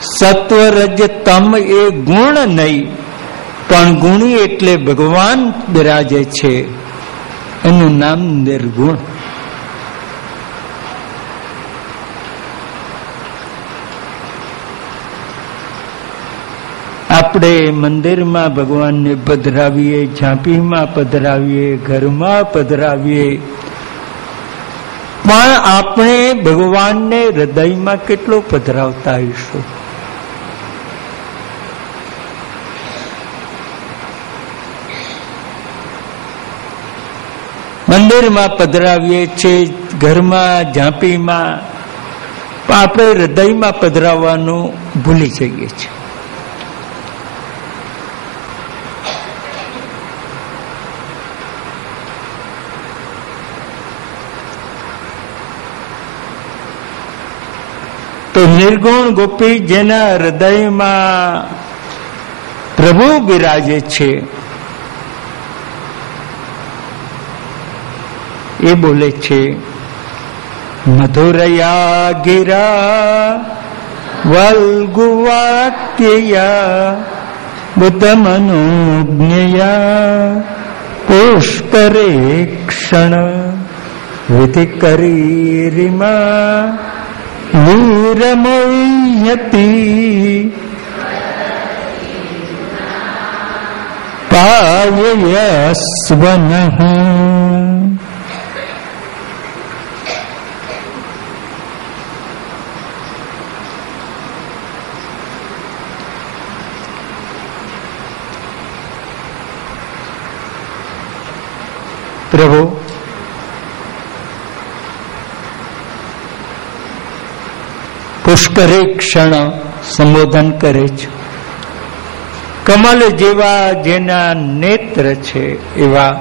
સત્વ રજ તમ એ ગુણ નહીં, પણ ગુણી એટલે ભગવાન બિરાજે છે, એનું નામ નિર્ગુણ. આપણે મંદિરમાં ભગવાનને પધરાવીએ, ઝાંપીમાં પધરાવીએ, ઘરમાં પધરાવીએ, પણ આપણે ભગવાનને હૃદયમાં કેટલો પધરાવતા હઈશું? મંદિરમાં પધરાવીએ છીએ, ઘરમાં, ઝાંપીમાં, પણ આપણે હૃદયમાં પધરાવવાનું ભૂલી જઈએ છીએ. તો નિર્ગુણ ગોપી જેના હૃદયમાં પ્રભુ બિરાજે છે, એ બોલે છે, મધુરયા ગિરા વલ્ગુવાક્યયા બુદ્ધ મનોજ્ઞયા પુષ્કરે ક્ષણ વિધિ કરી રીમા નિરમયતિ પાયસ્વનઃ. પ્રભુ પુષ્કરે ક્ષણ સંબોધન કરે છે. કમલ જેવા જેના નેત્ર છે એવા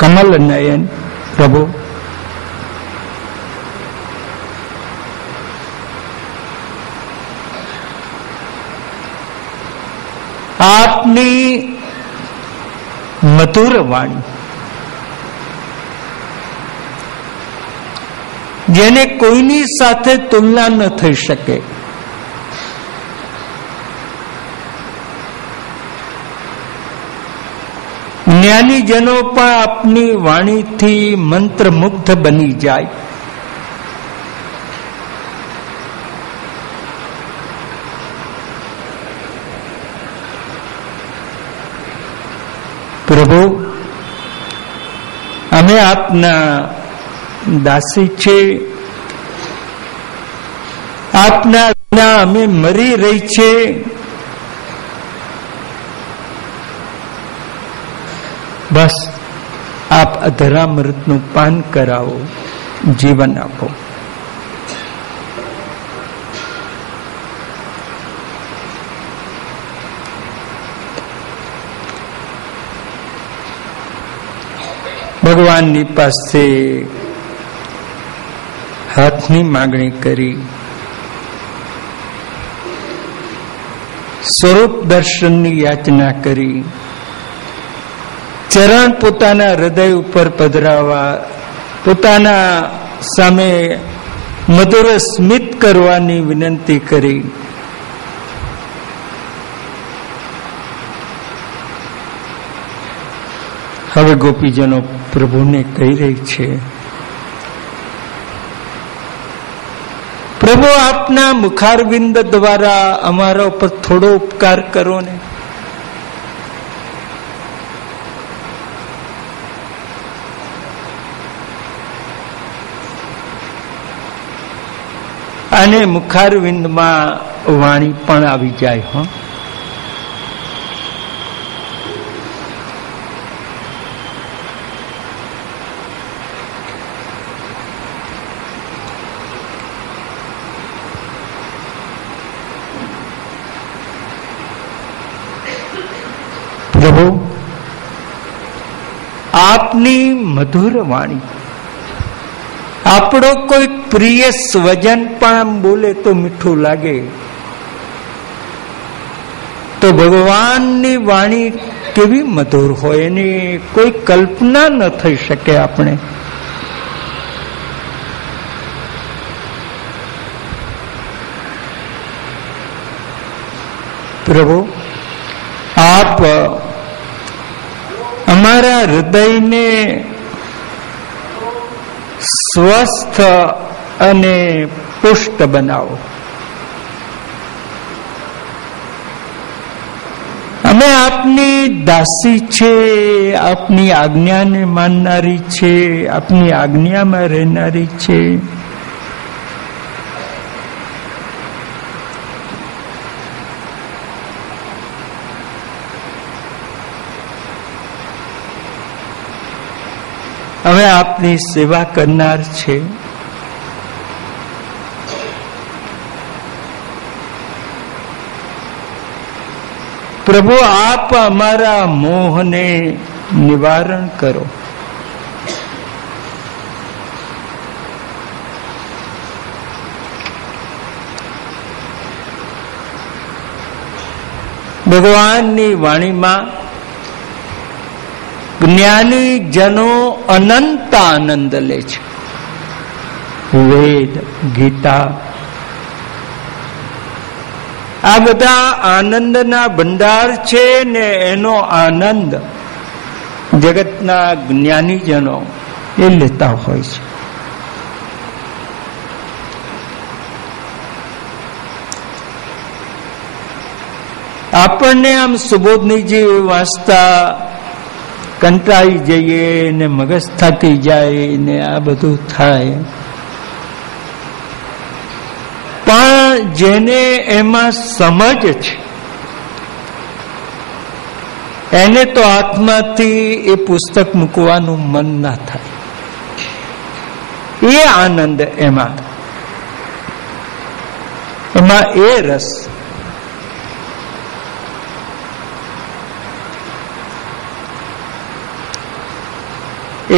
કમલ નયન પ્રભુ. આપની મધુર વાણી જેને કોઈની સાથે તુલના ન થઈ શકે, જ્ઞાનીજનો પણ આપની વાણીથી મંત્રમુગ્ધ બની જાય. પ્રભુ, અમે આપના દાસી છે, આપના વિના અમે મરી રહી છે. બસ આપ અધરામૃતનું પાન કરાવો, જીવન આપો. ભગવાનની પાસે હાથની માગણી કરી, સ્વરૂપ દર્શનની યાચના કરી, ચરણ પોતાના હૃદય ઉપર પધરાવા, પોતાના સામે મધુર સ્મિત કરવાની વિનંતી કરી. હવે ગોપીજનો પ્રભુને કહી રહી છે, પ્રભુ આપના મુખારવિંદ દ્વારા અમારા ઉપર થોડો ઉપકાર કરો ને. અને મુખારવિંદમાં વાણી પણ આવી જાય. હો, પ્રભુ આપની મધુર વાણી, આપણો કોઈ પ્રિય સ્વજન પણ આમ બોલે તો મીઠું લાગે, તો ભગવાનની વાણી કેવી મધુર હોય એની કોઈ કલ્પના ન થઈ શકે. આપણે પ્રભુ આપ અમારા હૃદયને સ્વસ્થ અને પુષ્ટ બનાવો. અમે આપની દાસી છે, આપની આજ્ઞાને માનનારી છે, આપની આજ્ઞામાં રહેનારી છે. અમે આપની સેવા કરનાર છે. પ્રભુ આપ અમારા મોહને નિવારણ કરો. ભગવાનની વાણીમાં જ્ઞાની જનો અનંત આનંદ લે છે. વેદ, ગીતા, આ બધા આનંદના ભંડાર છે ને એનો આનંદ જગતના જ્ઞાનીજનો એ લેતા હોય છે. આપણને આમ સુબોધનીજી વાંચતા કંટાળી જઈએ ને મગજ થાકી જાય ને આ બધું થાય, પણ જેને એમાં સમજ છે એને તો આત્માથી એ પુસ્તક મૂકવાનું મન ના થાય. એ આનંદ એમાં એ રસ.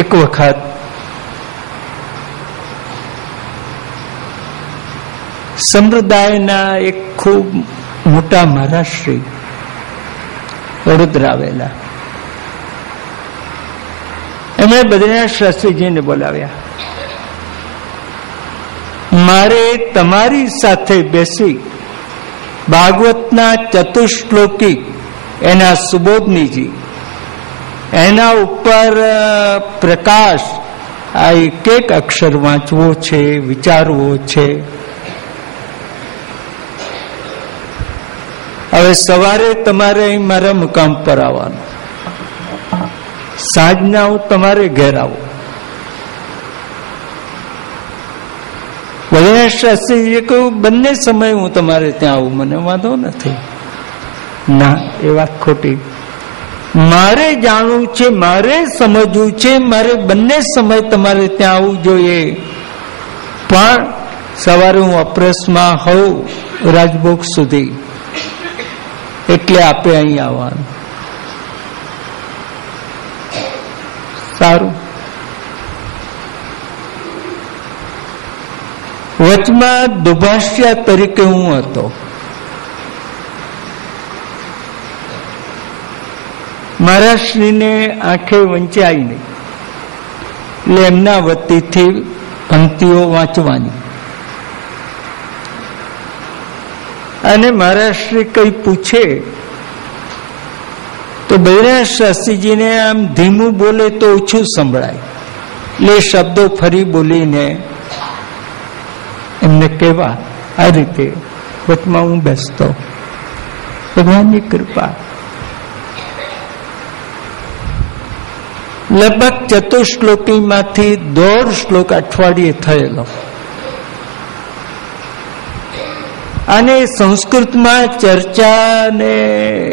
એક વખત સંપ્રદાયના એક ખૂબ મોટા મહારાજશ્રી વડોદરા આવેલા, એમણે બદ્રીનાથ શાસ્ત્રીજીને બોલાવ્યા. મારે તમારી સાથે બેસી ભાગવતના ચતુશ્લોકી એના સુબોધનીજી એના ઉપર પ્રકાશ આ એક એક અક્ષર વાંચવો છે, વિચારવો છે. હવે સવારે તમારે અહીં મારા મુકામ પર આવવાનું, સાંજના હું તમારે ઘેર આવું. બદ્રીનાથ શાસ્ત્રીજીએ કહ્યું બંને સમય હું તમારે ત્યાં આવું, મને વાંધો નથી. ના, એ વાત ખોટી. મારે જાણવું છે, મારે સમજવું છે, મારે બંને સમય તમારે ત્યાં આવવું જોઈએ. પણ સવારે હું અપ્રેસમાં હોઉં રાજભોગ સુધી, એટલે આપે અહીં આવવાનું. સારું. વચમાં દુભાષ્યા તરીકે હું હતો. મહારાજશ્રીને આંખે વંચાઈ નહીં, એટલે એમના વતીથી પંક્તિઓ વાંચવાની. અને મહારાજશ્રી કઈ પૂછે તો બદ્રીનાથ શાસ્ત્રીજીને આમ ધીમું બોલે તો ઓછું સંભળાય, એટલે શબ્દો ફરી બોલીને એમને કહેવા. આ રીતે વચમાં હું બેસતો. ભગવાનની કૃપા. લગભગ ચતુશ્લોકીમાંથી 1.5 શ્લોક અઠવાડિયે થયેલો. અને સંસ્કૃતમાં ચર્ચા ને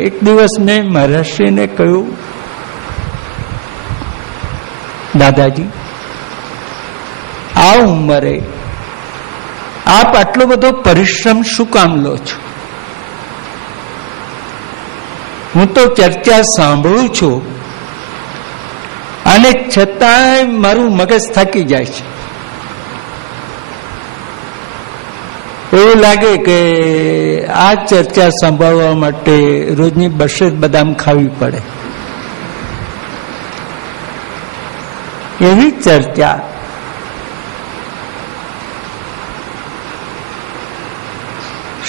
એક દિવસ મેં મહારાજશ્રીને કહ્યું, દાદાજી આ ઉંમરે આપ આટલો બધો પરિશ્રમ શું કામ લો છો? હું તો ચર્ચા સાંભળું છું અને છતાંય મારું મગજ થાકી જાય છે. એવું લાગે કે આ ચર્ચા સાંભળવા માટે રોજની 200 બદામ ખાવી પડે. એવી ચર્ચા.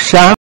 શા